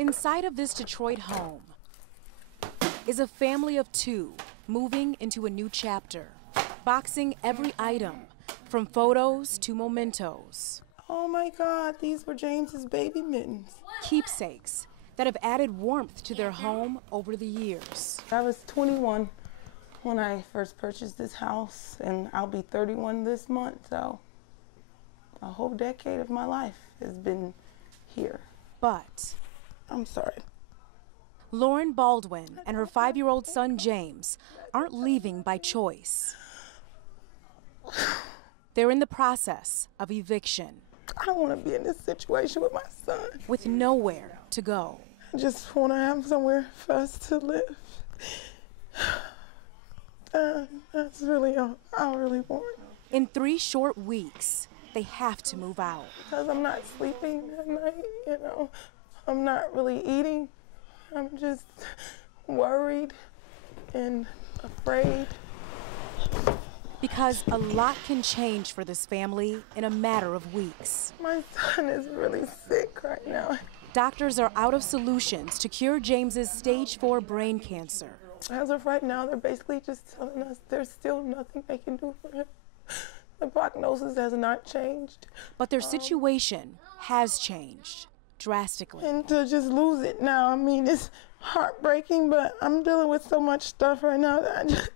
Inside of this Detroit home is a family of two moving into a new chapter, boxing every item from photos to mementos. Oh my God, these were James's baby mittens. Keepsakes that have added warmth to their home over the years. I was 21 when I first purchased this house, and I'll be 31 this month, so a whole decade of my life has been here. But I'm sorry. Lauren Baldwin and her 5-year-old son James aren't leaving by choice. They're in the process of eviction. I don't want to be in this situation with my son. With nowhere to go. I just want to have somewhere for us to live. That's really all I really want. In 3 short weeks, they have to move out. Because I'm not sleeping at night, you know. I'm not really eating. I'm just worried and afraid. Because a lot can change for this family in a matter of weeks. My son is really sick right now. Doctors are out of solutions to cure James's stage 4 brain cancer. As of right now, they're basically just telling us there's still nothing they can do for him. The prognosis has not changed. But their situation has changed drastically. And to just lose it now, I mean, it's heartbreaking, but I'm dealing with so much stuff right now that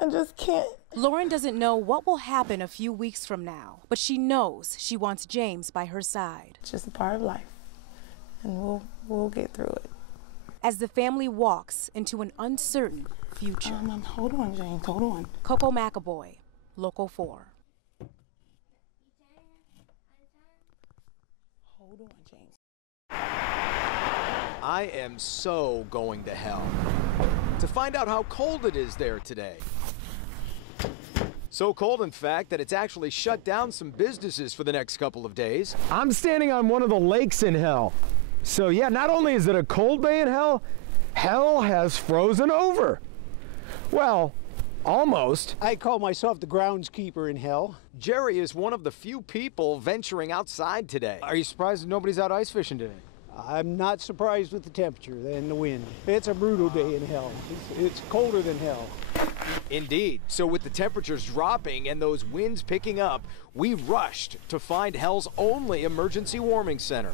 I just can't. Lauren doesn't know what will happen a few weeks from now, but she knows she wants James by her side. It's just a part of life, and we'll get through it. As the family walks into an uncertain future. Hold on, James, hold on. Coco McAvoy, Local 4. Hold on, James. I am so going to hell to find out how cold it is there today. So cold, in fact, that it's actually shut down some businesses for the next couple of days. I'm standing on one of the lakes in hell. So yeah, not only is it a cold day in hell, hell has frozen over. Well, almost. I call myself the groundskeeper in hell. Jerry is one of the few people venturing outside today. Are you surprised that nobody's out ice fishing today? I'm not surprised with the temperature and the wind. It's a brutal day in hell. It's colder than hell. Indeed. So with the temperatures dropping and those winds picking up, we rushed to find hell's only emergency warming center.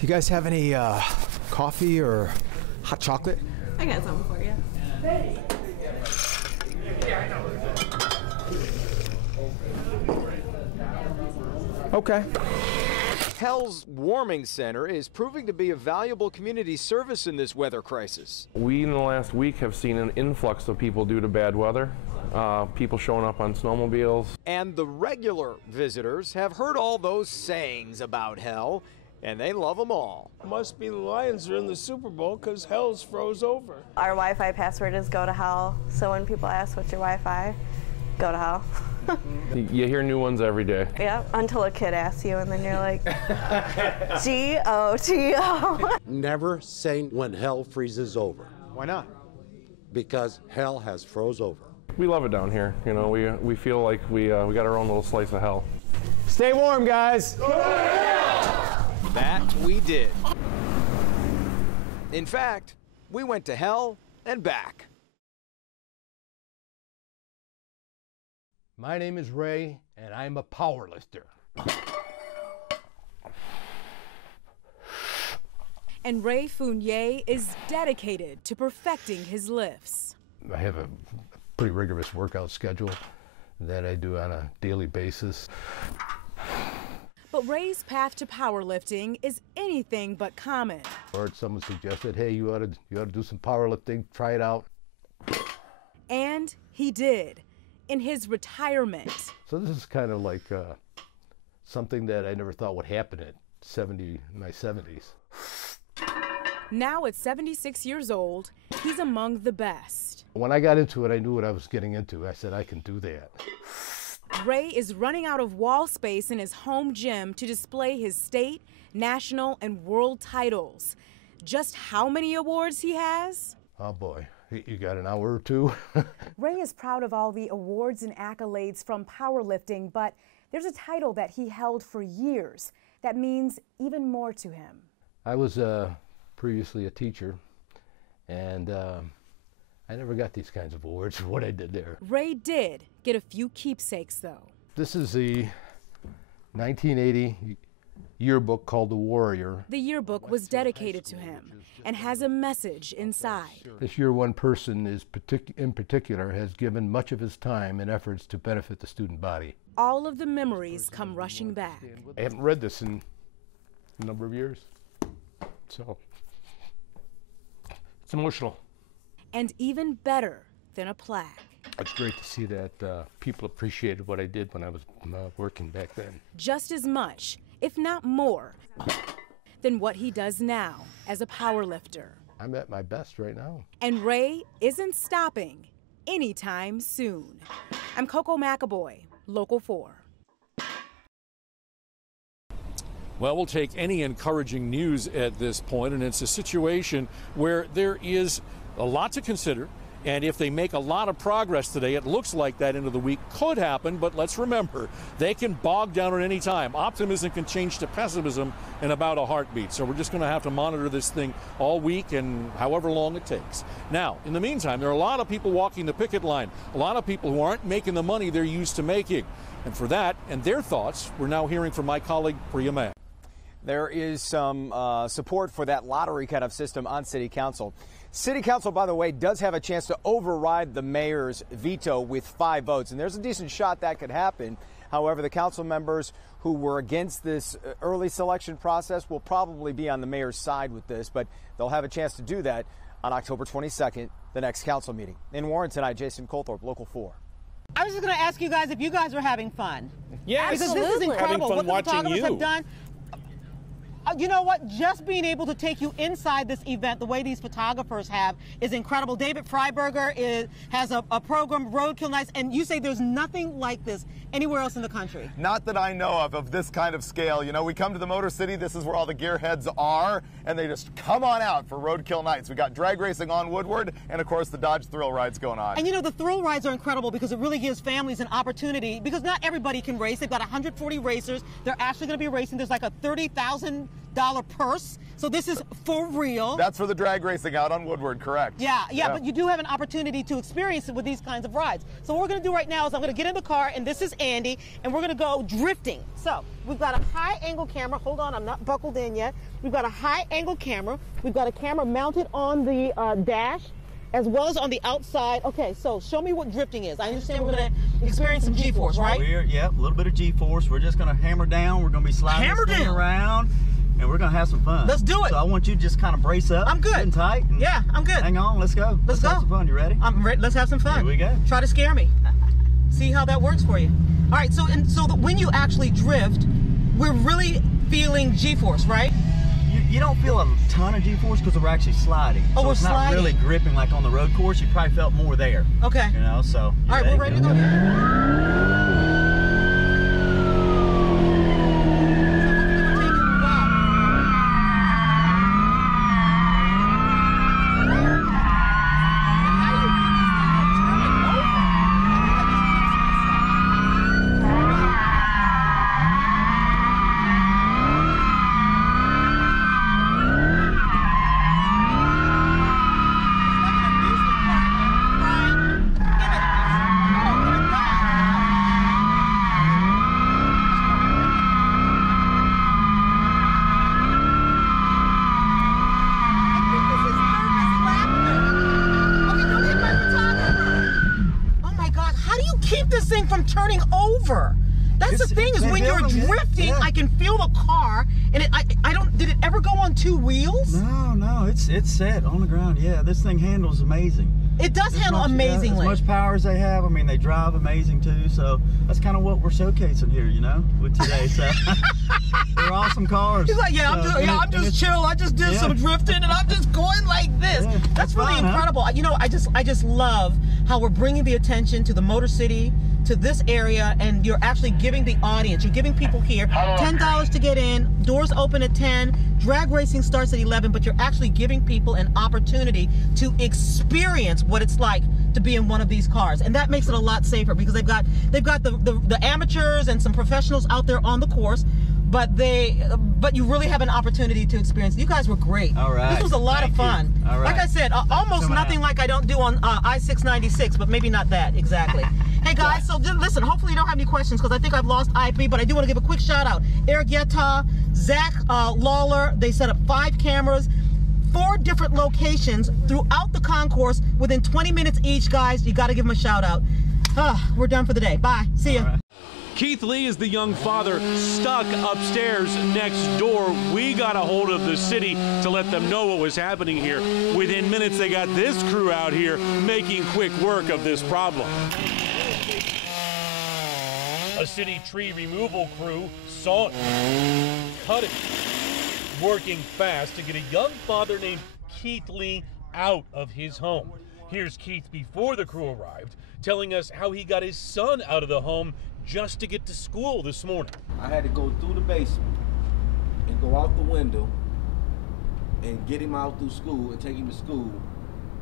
You guys have any coffee or hot chocolate? I got something for you. Okay. Hell's Warming Center is proving to be a valuable community service in this weather crisis. We, in the last week, have seen an influx of people due to bad weather. People showing up on snowmobiles. And the regular visitors have heard all those sayings about hell, and they love them all. Must be the Lions are in the Super Bowl because hell's froze over. Our Wi-Fi password is go to hell, so when people ask what's your Wi-Fi, go to hell. You hear new ones every day. Yep, until a kid asks you, and then you're like, G-O-T-O. Never say when hell freezes over. Why not? Because hell has froze over. We love it down here. You know, we feel like we got our own little slice of hell. Stay warm, guys. That we did. In fact, we went to hell and back. My name is Ray, and I'm a power lifter. And Ray Fournier is dedicated to perfecting his lifts. I have a pretty rigorous workout schedule that I do on a daily basis. But Ray's path to powerlifting is anything but common. Or someone suggested, hey, you ought to do some powerlifting, try it out. And he did. In his retirement. So this is kind of like something that I never thought would happen at my 70s. Now at 76 years old, he's among the best. When I got into it, I knew what I was getting into. I said, I can do that. Ray is running out of wall space in his home gym to display his state, national, and world titles. Just how many awards he has? Oh boy. You got an hour or two? Ray is proud of all the awards and accolades from powerlifting, but There's a title that he held for years that means even more to him. I was previously a teacher, and I never got these kinds of awards for what I did there. Ray did get a few keepsakes, though. This is the 1980 yearbook called The Warrior. The yearbook was dedicated to him and has a message inside. This year, one person in particular has given much of his time and efforts to benefit the student body. All of the memories come rushing back. I haven't read this in a number of years, so it's emotional. And even better than a plaque. It's great to see that people appreciated what I did when I was working back then. Just as much, if not more, than what he does now as a power lifter. I'm at my best right now. And Ray isn't stopping anytime soon. I'm Coco McAvoy, Local 4. Well, we'll take any encouraging news at this point, and it's a situation where there is a lot to consider. And if they make a lot of progress today, it looks like that end of the week could happen. But let's remember, they can bog down at any time. Optimism can change to pessimism in about a heartbeat. So we're just going to have to monitor this thing all week and however long it takes. Now, in the meantime, there are a lot of people walking the picket line, a lot of people who aren't making the money they're used to making. And for that and their thoughts, we're now hearing from my colleague, Priya Mann. There is some support for that lottery kind of system on City Council. City Council, by the way, does have a chance to override the mayor's veto with 5 votes, and there's a decent shot that could happen. However, the council members who were against this early selection process will probably be on the mayor's side with this, but they'll have a chance to do that on October 22nd, the next council meeting. In Warren tonight, Jason Colthorpe, Local 4. I was just going to ask you guys if you guys were having fun. Yes, because this is incredible. Having fun what the watching photographers you. have done. You know what? Just being able to take you inside this event the way these photographers have is incredible. David Freiberger has a program, Roadkill Nights, and you say there's nothing like this anywhere else in the country. Not that I know of this kind of scale. You know, we come to the Motor City, this is where all the gearheads are, and they just come on out for Roadkill Nights. We got drag racing on Woodward, and of course the Dodge Thrill Rides going on. And you know, the thrill rides are incredible because it really gives families an opportunity, because not everybody can race. They've got 140 racers. They're actually going to be racing. There's like a $30,000 purse. So this is for real. That's for the drag racing out on Woodward, correct? Yeah, but you do have an opportunity to experience it with these kinds of rides. So what we're going to do right now is I'm going to get in the car, and this is Andy, and we're going to go drifting. So we've got a high-angle camera. Hold on, I'm not buckled in yet. We've got a high-angle camera. We've got a camera mounted on the dash, as well as on the outside. Okay, so show me what drifting is. I understand we're going to experience some G-force, right? Yeah, a little bit of G-force. We're just going to hammer down. We're going to be sliding this thing around, and we're going to have some fun. Let's do it. So I want you to just kind of brace up. I'm good. Getting tight. Yeah, I'm good. Hang on, let's go. Let's go. Have some fun. You ready? I'm ready. Let's have some fun. Here we go. Try to scare me. See how that works for you. All right, so when you actually drift, we're really feeling G-force, right? You don't feel a ton of G-force because we're actually sliding. Oh, so we're it's sliding. not really gripping like on the road course. You probably felt more there. Okay. You know, so. All right, we're ready to go here. From turning over. That's the thing, is when you're drifting, I can feel the car, and did it ever go on 2 wheels? No, it's set on the ground. Yeah, this thing handles amazing. It does handle amazingly. As much power as they have. I mean, they drive amazing too. So that's kind of what we're showcasing here, you know, with today. So they're awesome cars. He's like, I'm just chill. I just did some drifting, and I'm just going like this. Yeah, that's really fun, incredible. Huh? You know, I just love how we're bringing the attention to the Motor City, to this area, and you're actually giving the audience, you're giving people here $10 to get in, doors open at 10, drag racing starts at 11, but you're actually giving people an opportunity to experience what it's like to be in one of these cars, and that makes it a lot safer because they've got the amateurs and some professionals out there on the course, but you really have an opportunity to experience. You guys were great. All right. This was a lot of fun. All right. Like I said, almost nothing like I don't do on I-696, but maybe not that exactly. Hey guys, so listen, hopefully you don't have any questions because I think I've lost IP, but I do want to give a quick shout out. Eric Yetta, Zack Lawler, they set up 5 cameras, 4 different locations throughout the concourse within 20 minutes each, guys. You got to give them a shout out. We're done for the day. Bye. See ya. Keith Lee is the young father stuck upstairs next door. We got a hold of the city to let them know what was happening here. Within minutes, they got this crew out here making quick work of this problem. A city tree removal crew saw it, cut it, working fast to get a young father named Keith Lee out of his home. Here's Keith before the crew arrived, telling us how he got his son out of the home just to get to school this morning. I had to go through the basement and go out the window and get him out through school and take him to school.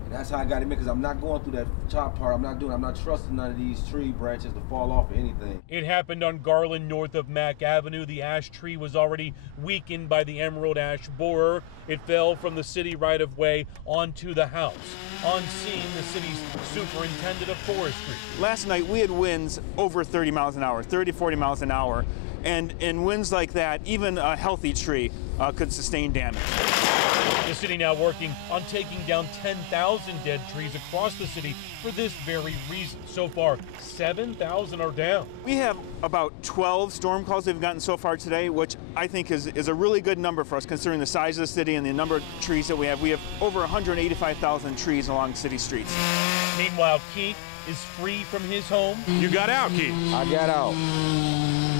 And that's how I got him in, because I'm not going through that top part. I'm not trusting none of these tree branches to fall off or anything. It happened on Garland north of Mack Avenue. The ash tree was already weakened by the emerald ash borer. It fell from the city right-of-way onto the house. On scene, the city's superintendent of forestry. Last night we had winds over 30 miles an hour, 30, 40 miles an hour. And in winds like that, even a healthy tree could sustain damage. The city now working on taking down 10,000 dead trees across the city for this very reason. So far, 7,000 are down. We have about 12 storm calls we've gotten so far today, which I think is a really good number for us considering the size of the city and the number of trees that we have. We have over 185,000 trees along city streets. Meanwhile, Keith is free from his home. You got out, Keith. I got out.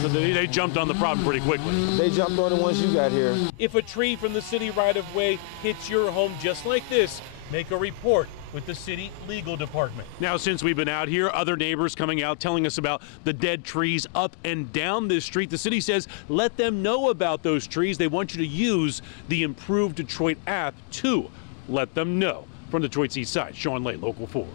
So they jumped on the problem pretty quickly. They jumped on it once you got here. If a tree from the city right-of-way hits your home just like this, make a report with the city legal department. Now, since we've been out here, other neighbors coming out telling us about the dead trees up and down this street. The city says let them know about those trees. They want you to use the improved Detroit app to let them know. From Detroit's East Side, Sean Lay, Local 4.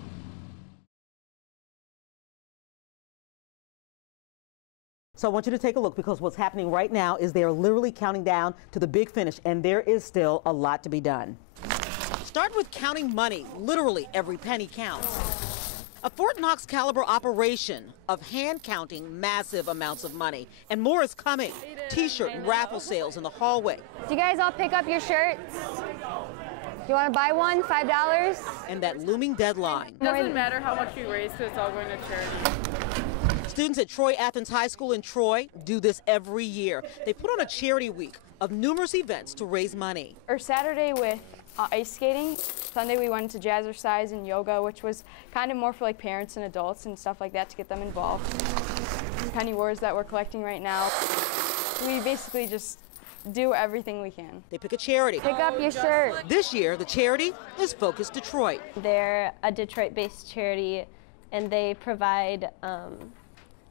So I want you to take a look because what's happening right now is they're literally counting down to the big finish, and there is still a lot to be done. Start with counting money. Literally every penny counts. A Fort Knox caliber operation of hand counting massive amounts of money, and more is coming. T-shirt and raffle sales in the hallway. Do you guys all pick up your shirts? You want to buy one? $5? And that looming deadline. It doesn't matter how much we raise because it's all going to charity. Students at Troy Athens High School in Troy do this every year. They put on a charity week of numerous events to raise money. Or Saturday with ice skating. Sunday we went to jazzercise and yoga, which was kind of more for like parents and adults and stuff like that to get them involved. Penny wars that we're collecting right now. We basically just do everything we can. They pick a charity. Pick up your shirt. This year, the charity is Focus Detroit. They're a Detroit-based charity, and they provide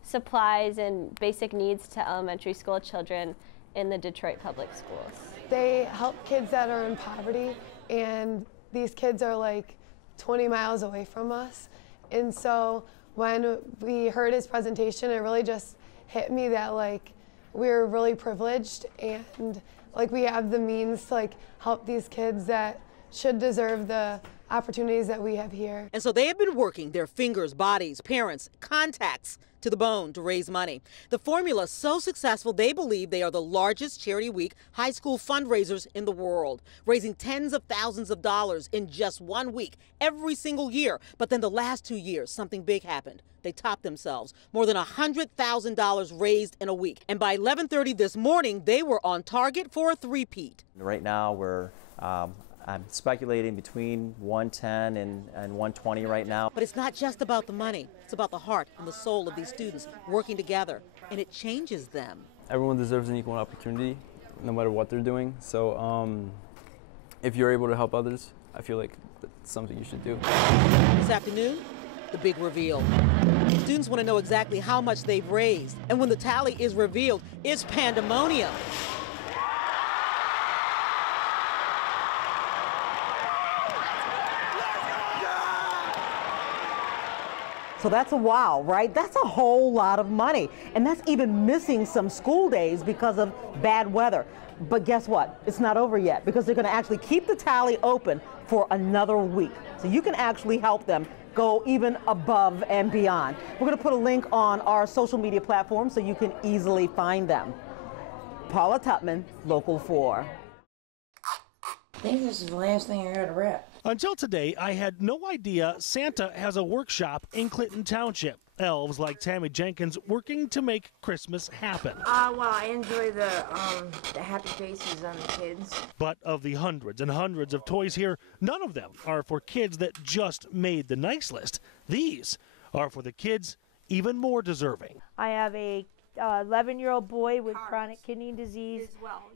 supplies and basic needs to elementary school children in the Detroit public schools. They help kids that are in poverty, and these kids are like 20 miles away from us. And so when we heard his presentation, it really just hit me that like we're really privileged and like we have the means to like help these kids that should deserve the opportunities that we have here. And so they have been working their fingers, bodies, parents, contacts to the bone to raise money. The formula so successful, they believe they are the largest Charity Week high school fundraisers in the world, raising tens of thousands of dollars in just 1 week, every single year. But then the last 2 years, something big happened. They topped themselves. More than $100,000 raised in a week. And by 11:30 this morning, they were on target for a three-peat. Right now, I'm speculating between 110 and 120 right now. But it's not just about the money. It's about the heart and the soul of these students working together, and it changes them. Everyone deserves an equal opportunity, no matter what they're doing. So if you're able to help others, I feel like that's something you should do. This afternoon, the big reveal. Students want to know exactly how much they've raised, and when the tally is revealed, it's pandemonium. So that's a wow, right? That's a whole lot of money. And that's even missing some school days because of bad weather. But guess what? It's not over yet, because they're going to actually keep the tally open for another week. So you can actually help them go even above and beyond. We're going to put a link on our social media platform so you can easily find them. Paula Tutman, Local 4. I think this is the last thing I gotta wrap. Until today, I had no idea Santa has a workshop in Clinton Township. Elves like Tammy Jenkins working to make Christmas happen. Well, I enjoy the happy faces on the kids. But of the hundreds and hundreds of toys here, none of them are for kids that just made the nice list. These are for the kids even more deserving. I have a 11-year-old boy with chronic kidney disease,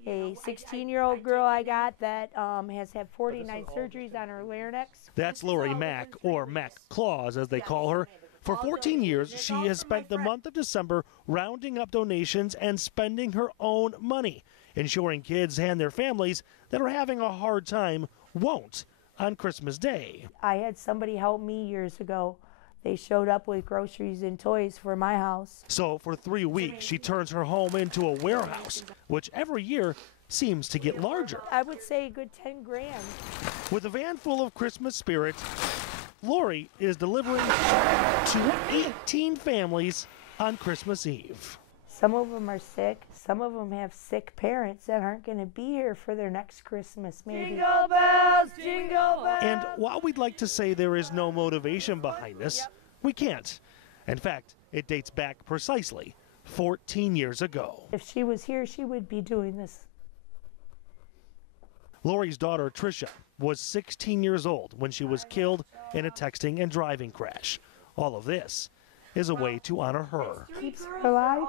a 16-year-old girl I got that has had 49 surgeries on her larynx. That's Lori Mack, or Mac Claus as they call her. For 14 years, she has spent the month of December rounding up donations and spending her own money, ensuring kids and their families that are having a hard time won't on Christmas Day. I had somebody help me years ago. They showed up with groceries and toys for my house. So for 3 weeks, she turns her home into a warehouse, which every year seems to get larger. I would say a good 10 grand. With a van full of Christmas spirit, Lori is delivering to 18 families on Christmas Eve. Some of them are sick. Some of them have sick parents that aren't going to be here for their next Christmas, maybe. Jingle bells, jingle bells. And while we'd like to say there is no motivation behind this, we can't. In fact, it dates back precisely 14 years ago. If she was here, she would be doing this. Lori's daughter, Tricia, was 16 years old when she was killed in a texting and driving crash. All of this is a way to honor her. Keeps her alive.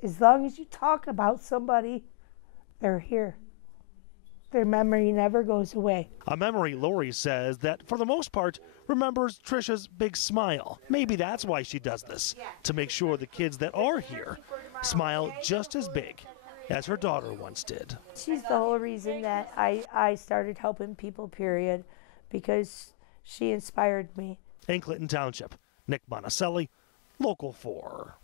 As long as you talk about somebody, they're here. Their memory never goes away. A memory, Lori says, that for the most part remembers Tricia's big smile. Maybe that's why she does this, to make sure the kids that are here smile just as big as her daughter once did. She's the whole reason that I started helping people, period, because she inspired me. In Clinton Township, Nick Monticelli, Local 4.